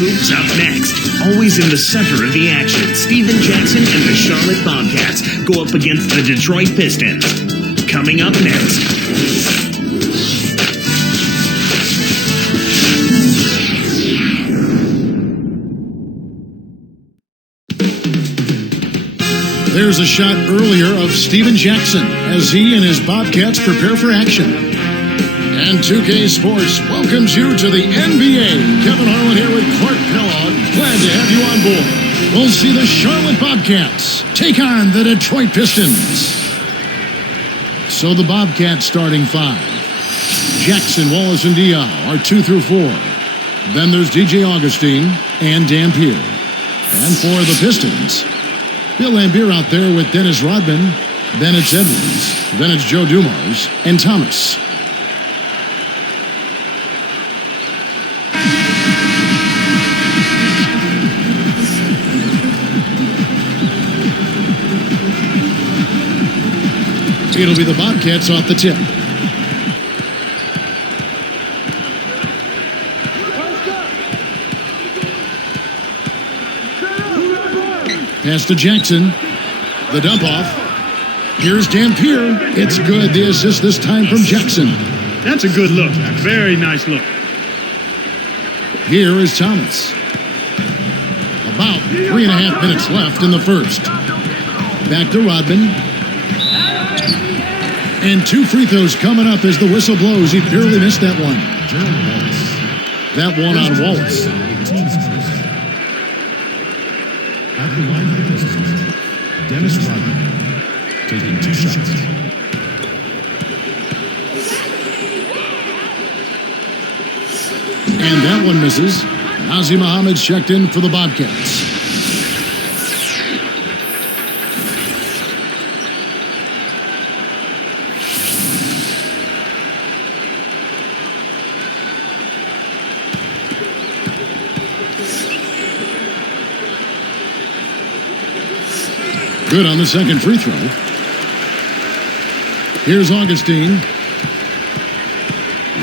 Hoops up next. Always in the center of the action, Steven Jackson and the Charlotte Bobcats go up against the Detroit Pistons. Coming up next. There's a shot earlier of Steven Jackson as he and his Bobcats prepare for action. And 2K Sports welcomes you to the NBA. Kevin Harlan here with Clark Kellogg. Glad to have you on board. We'll see the Charlotte Bobcats take on the Detroit Pistons. So the Bobcats starting five. Jackson, Wallace, and Diallo are 2 through 4. Then there's DJ Augustine and Dampier. And for the Pistons, Bill Laimbeer out there with Dennis Rodman. Then it's Edwards. Then it's Joe Dumars and Thomas. It'll be the Bobcats off the tip. Pass to Jackson. The dump off. Here's Dampier. It's good. The assist this time from Jackson. That's a good look. Very nice look. Here is Thomas. About 3.5 minutes left in the first. Back to Rodman. And 2 free throws coming up as the whistle blows. He barely missed that one. That one on Wallace. At the line for the Pistons, Dennis Rodman taking 2 shots. And that one misses. Nazi Muhammad's checked in for the Bobcats. Good on the second free throw. Here's Augustine.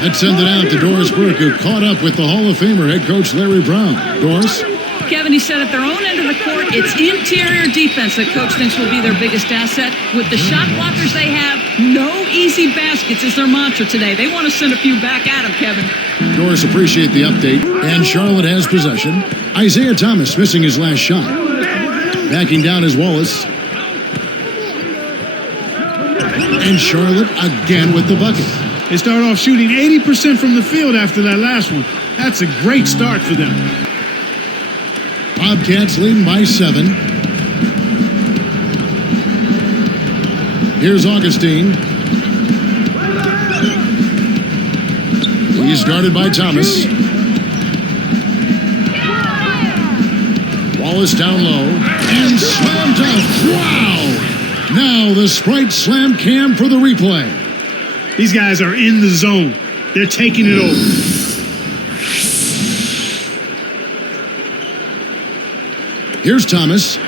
Let's send it out to Doris Burke, who caught up with the Hall of Famer head coach Larry Brown. Doris? Kevin, he said at their own end of the court, it's interior defense that coach thinks will be their biggest asset. With the shot blockers they have, no easy baskets is their mantra today. They want to send a few back at him, Kevin. Doris, appreciate the update. And Charlotte has possession. Isaiah Thomas missing his last shot. Backing down is Wallace. And Charlotte again with the bucket. They start off shooting 80% from the field after that last one. That's a great start for them. Bobcats leading by 7. Here's Augustine. He's guarded by Thomas. Wallace down low. And slam dunk. Wow! Now the Sprite Slam Cam for the replay. These guys are in the zone. They're taking it over. Here's Thomas.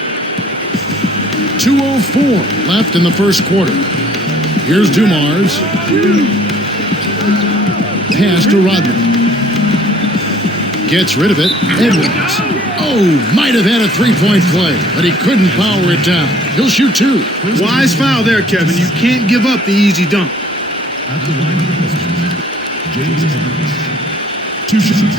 2:04 left in the first quarter. Here's Dumars. Pass to Rodman. Gets rid of it. Edwards. Oh, might have had a three-point play, but he couldn't power it down. He'll shoot 2. Wise foul there, Kevin. You can't give up the easy dunk. At the line for the Pistons, James Edwards. 2 shots.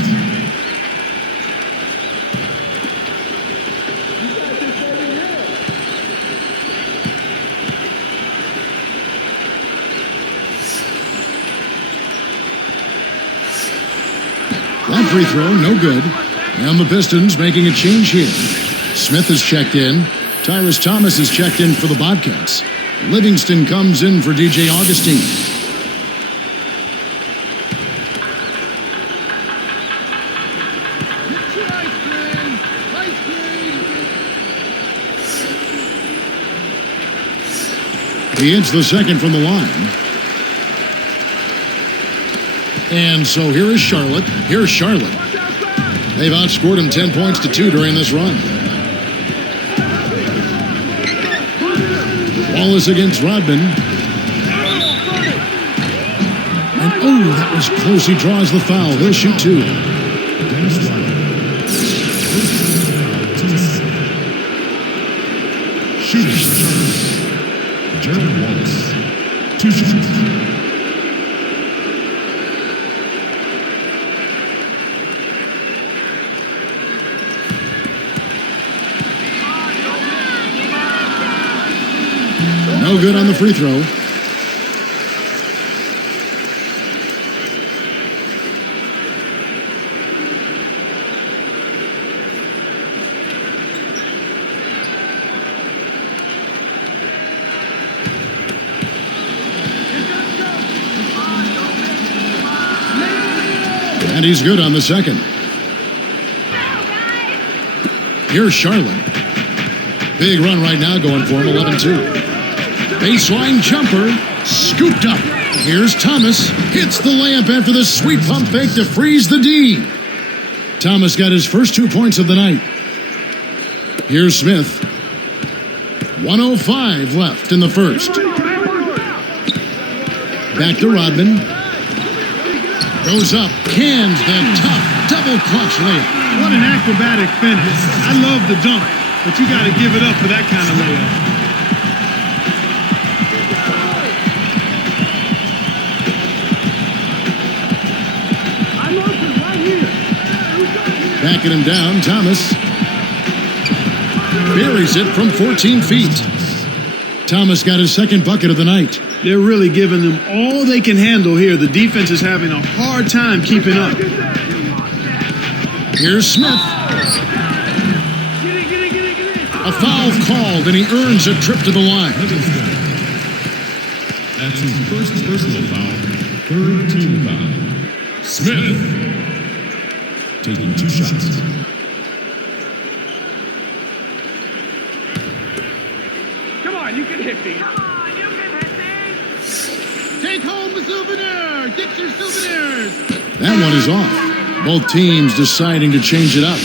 That free throw, no good. And the Pistons making a change here. Smith is checked in. Tyrus Thomas is checked in for the Bobcats. Livingston comes in for DJ Augustine. He hits the second from the line. And so here is Charlotte. Here's Charlotte. They've outscored him 10 points to 2 during this run. Wallace against Rodman. And oh, that was close. He draws the foul. He'll shoot 2. Gerald Wallace. 2 shots. No good on the free throw. And he's good on the second. Here's Charlotte. Big run right now going for him, 11-2. Baseline jumper, scooped up. Here's Thomas, hits the layup after the sweet pump fake to freeze the D. Thomas got his first 2 points of the night. Here's Smith. 1:05 left in the first. Back to Rodman. Goes up, cans that tough double clutch layup. What an acrobatic finish. I love the dunk, but you got to give it up for that kind of layup. Backing him down, Thomas buries it from 14 feet. Thomas got his second bucket of the night. They're really giving them all they can handle here. The defense is having a hard time keeping up. Here's Smith. A foul called, and he earns a trip to the line. That's his first personal foul, third team foul. Smith taking 2 shots. Come on, you can hit me. Take home a souvenir. Get your souvenirs. That one is off. Both teams deciding to change it up.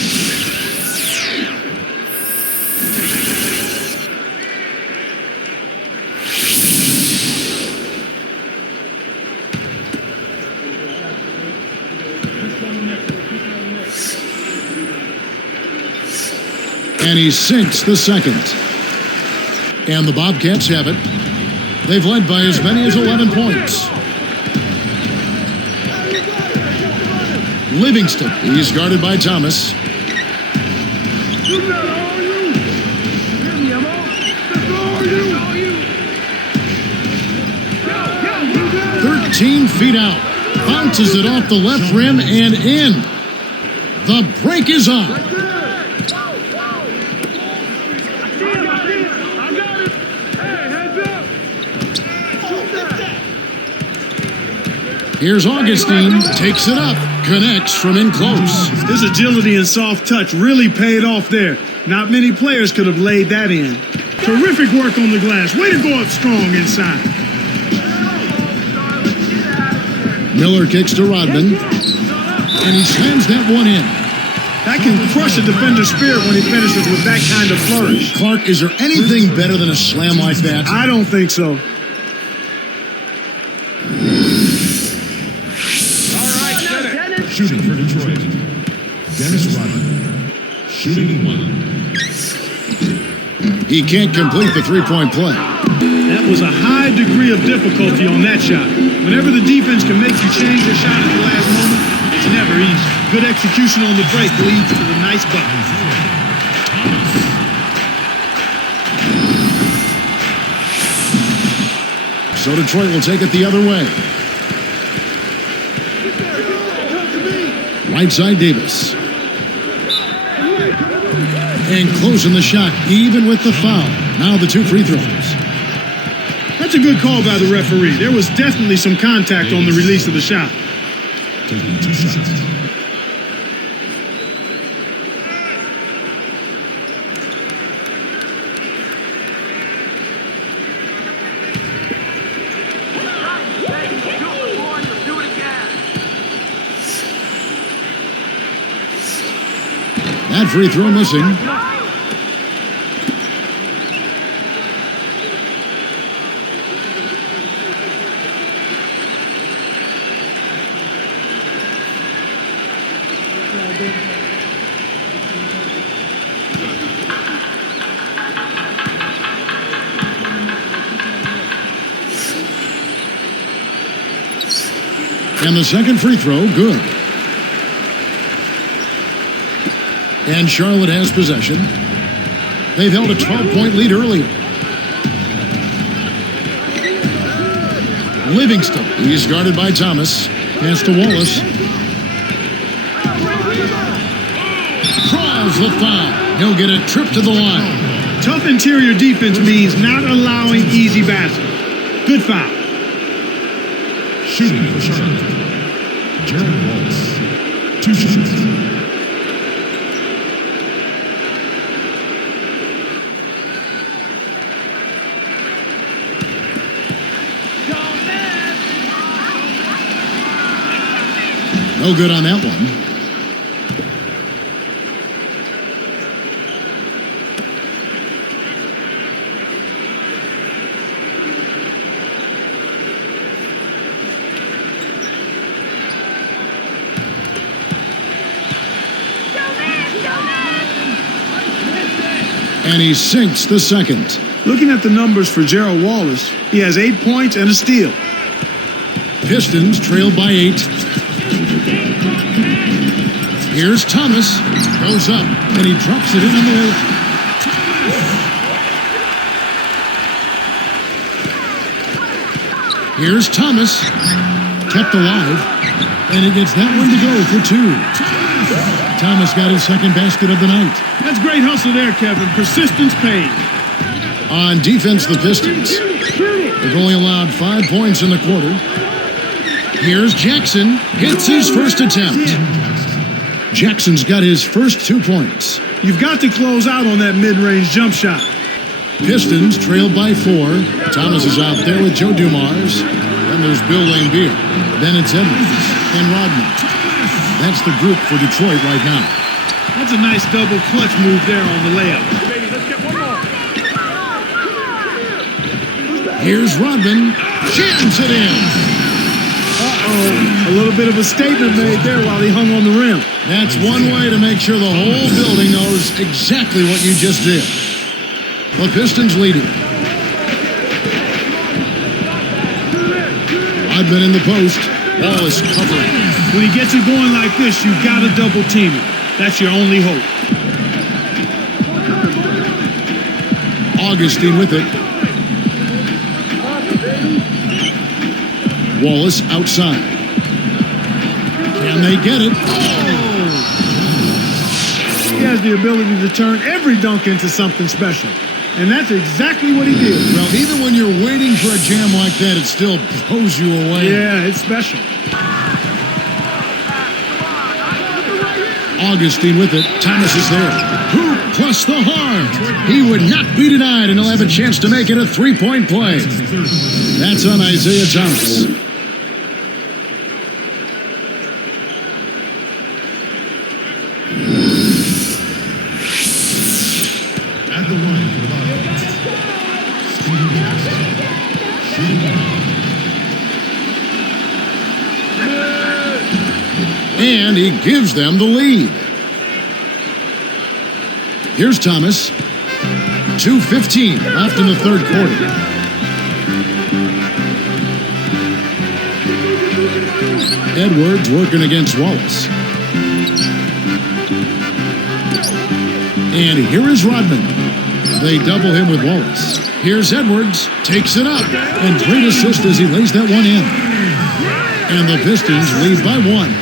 And he sinks the second. And the Bobcats have it. They've led by as many as 11 points. Livingston, he's guarded by Thomas. 13 feet out. Bounces it off the left rim and in. The break is on. Here's Augustine, takes it up, connects from in close. His agility and soft touch really paid off there. Not many players could have laid that in. Terrific work on the glass. Way to go up strong inside. Miller kicks to Rodman, and he slams that one in. That can crush a defender's spirit when he finishes with that kind of flourish. Clark, is there anything better than a slam like that? I don't think so. Shooting for Detroit, Dennis Rodman. Shooting 1. He can't complete the three-point play. That was a high degree of difficulty on that shot. Whenever the defense can make you change your shot at the last moment, it's never easy. Good execution on the break leads to the nice bucket. So Detroit will take it the other way. Right side Davis. And closing the shot, even with the foul. Now the 2 free throws. That's a good call by the referee. There was definitely some contact on the release of the shot. Taking 2 shots. That free throw missing. And the second free throw, good. And Charlotte has possession. They've held a 12-point lead earlier. Livingston, he's guarded by Thomas. Pass to Wallace. Draws the foul. He'll get a trip to the line. Tough interior defense means not allowing easy baskets. Good foul. Shooting for Charlotte, Gerald Wallace. 2 shots. No good on that one. And he sinks the second. Looking at the numbers for Gerald Wallace, he has 8 points and a steal. Pistons trail by 8. Here's Thomas. Goes up, and he drops it in the middle. Here's Thomas. Kept alive. And he gets that one to go for 2. Thomas got his second basket of the night. That's great hustle there, Kevin. Persistence paid. On defense, the Pistons. They've only allowed 5 points in the quarter. Here's Jackson. Hits his first attempt. Jackson's got his first 2 points. You've got to close out on that mid-range jump shot. Pistons trailed by 4. Thomas is out there with Joe Dumars. Then there's Bill Laimbeer. Then it's Edwards and Rodman. That's the group for Detroit right now. That's a nice double clutch move there on the layup. Here's Rodman. Jams it in. Uh-oh. A little bit of a statement made there while he hung on the rim. That's one way to make sure the whole building knows exactly what you just did. The Pistons leading. Rodman in the post. Wallace covering. When he gets it going like this, you've got to double team it. That's your only hope. Augustine with it. Wallace outside. Can they get it? Oh! He has the ability to turn every dunk into something special. And that's exactly what he did. Well, even when you're waiting for a jam like that, it still blows you away. Yeah, it's special. Augustine with it. Thomas is there. Hoop plus the heart. He would not be denied, and he'll have a chance to make it a 3-point play. That's on Isaiah Thomas. At the line for the Bobcats, Steven Jackson. And he gives them the lead. Here's Thomas. 2:15 left in the third quarter. Edwards working against Wallace. And here is Rodman. They double him with Wallace. Here's Edwards. Takes it up. And great assist as he lays that one in. And the Pistons lead by 1.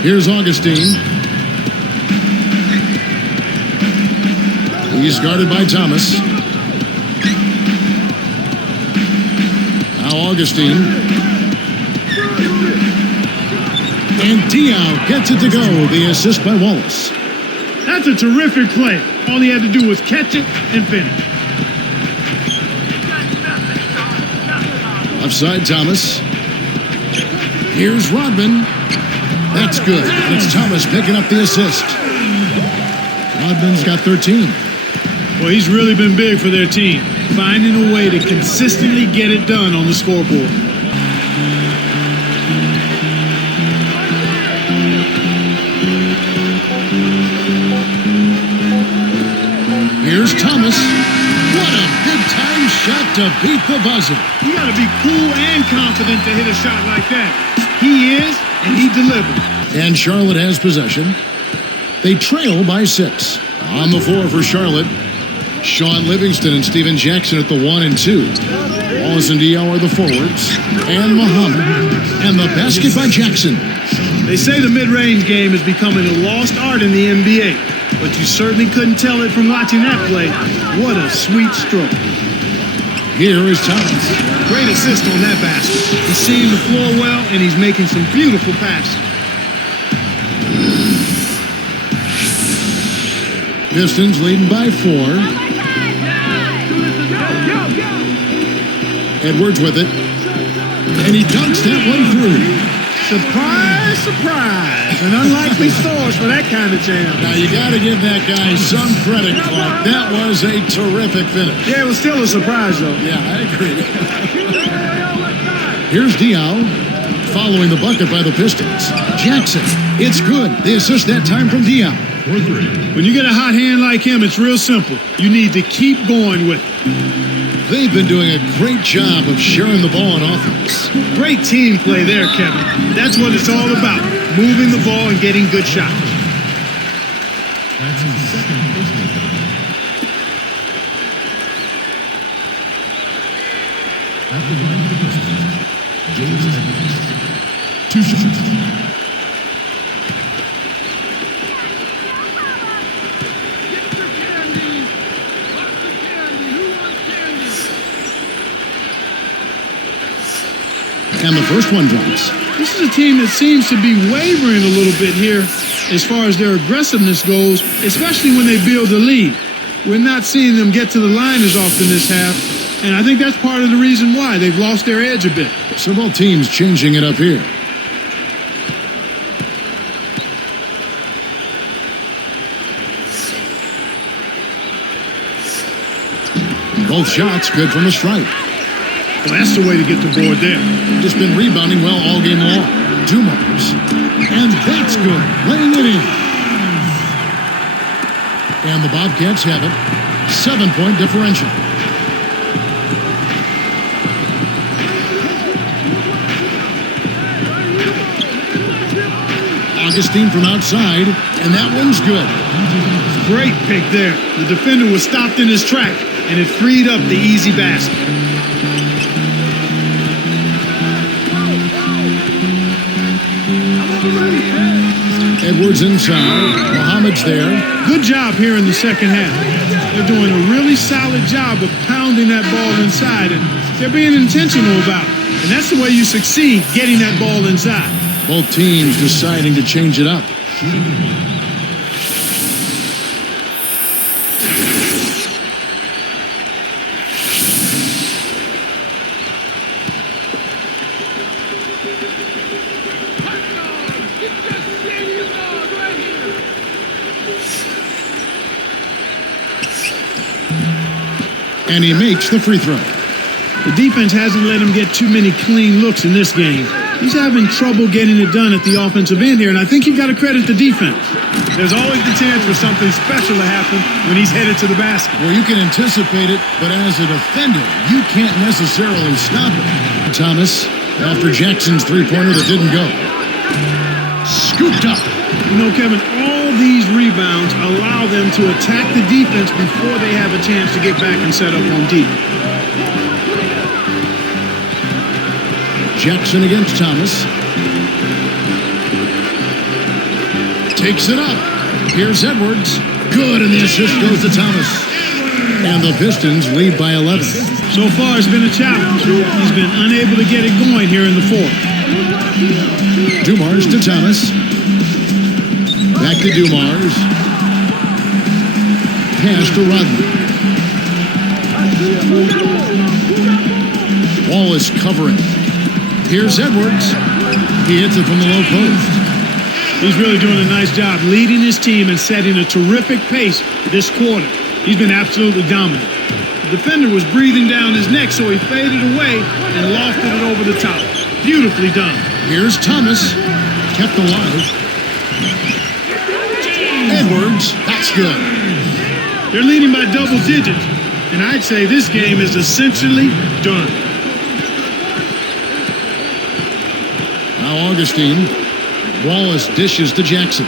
Here's Augustine. He's guarded by Thomas. Now Augustine. And Diaw gets it to go. The assist by Wallace. That's a terrific play. All he had to do was catch it and finish. Offside Thomas. Here's Rodman. That's good. It's Thomas picking up the assist. Rodman's got 13. Well, he's really been big for their team, finding a way to consistently get it done on the scoreboard. Here's Thomas. What a big-time shot to beat the buzzer. You got to be cool and confident to hit a shot like that. He is, and he delivered. And Charlotte has possession. They trail by 6. On the floor for Charlotte, Sean Livingston and Steven Jackson at the 1 and 2. Wallace and Diallo are the forwards. And Muhammad. And the basket by Jackson. They say the mid-range game is becoming a lost art in the NBA, but you certainly couldn't tell it from watching that play. What a sweet stroke. Here is Thomas. Great assist on that basket. He's seeing the floor well, and he's making some beautiful passes. Pistons leading by 4. Edwards with it. And he dunks that one through. Surprise, surprise. An unlikely source for that kind of jam. Now, you got to give that guy some credit, Clark. That was a terrific finish. Yeah, it was still a surprise, though. Yeah, I agree. Here's Diallo following the bucket by the Pistons. Jackson, it's good. The assist that time from Diallo. When you get a hot hand like him, it's real simple. You need to keep going with it. They've been doing a great job of sharing the ball on offense. Great team play there, Kevin. That's what it's all about. Moving the ball and getting good shots. That's his second personal foul. At the line of the Pistons, James Edwards. 2 shots. And the first one drops. This is a team that seems to be wavering a little bit here as far as their aggressiveness goes, especially when they build a lead. We're not seeing them get to the line as often this half, and I think that's part of the reason why they've lost their edge a bit. So both teams changing it up here. Both shots good from the stripe. Well, that's the way to get the board there. Just been rebounding well all game long. Dumars. And that's good. Laying it in. And the Bobcats have it. 7-point differential. Augustine from outside. And that one's good. Great pick there. The defender was stopped in his track, and it freed up the easy basket. Edwards inside. Muhammad's there. Good job here in the second half. They're doing a really solid job of pounding that ball inside, and they're being intentional about it. And that's the way you succeed, getting that ball inside. Both teams deciding to change it up. And he makes the free throw. The defense hasn't let him get too many clean looks in this game. He's having trouble getting it done at the offensive end here, and I think you've got to credit the defense. There's always the chance for something special to happen when he's headed to the basket. Well, you can anticipate it, but as a defender, you can't necessarily stop it. Thomas, after Jackson's three-pointer that didn't go. Scooped up. You know, Kevin, all these rebounds allow them to attack the defense before they have a chance to get back and set up on deep. Jackson against Thomas. Takes it up. Here's Edwards. Good, and the assist goes to Thomas. And the Pistons lead by 11. So far, it's been a challenge. He's been unable to get it going here in the fourth. Dumars to Thomas. Back to Dumars. Pass to Rodman. Wallace covering. Here's Edwards. He hits it from the low post. He's really doing a nice job leading his team and setting a terrific pace this quarter. He's been absolutely dominant. The defender was breathing down his neck, so he faded away and lofted it over the top. Beautifully done. Here's Thomas. Kept alive. Edwards. That's good. They're leading by double digits. And I'd say this game is essentially done. Now Augustine. Wallace dishes to Jackson.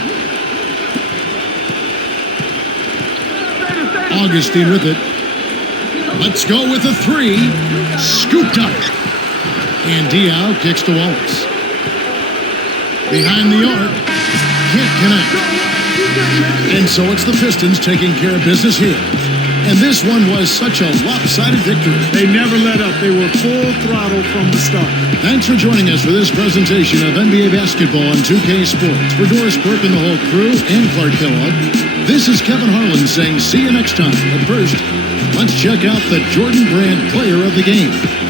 Augustine with it. Let's go with a three. Scooped up. And Diao kicks to Wallace. Behind the arc. Can't connect. And so it's the Pistons taking care of business here. And this one was such a lopsided victory. They never let up. They were full throttle from the start. Thanks for joining us for this presentation of NBA basketball on 2K Sports. For Doris Burke and the whole crew and Clark Kellogg, this is Kevin Harlan saying see you next time. But first, let's check out the Jordan Brand player of the game.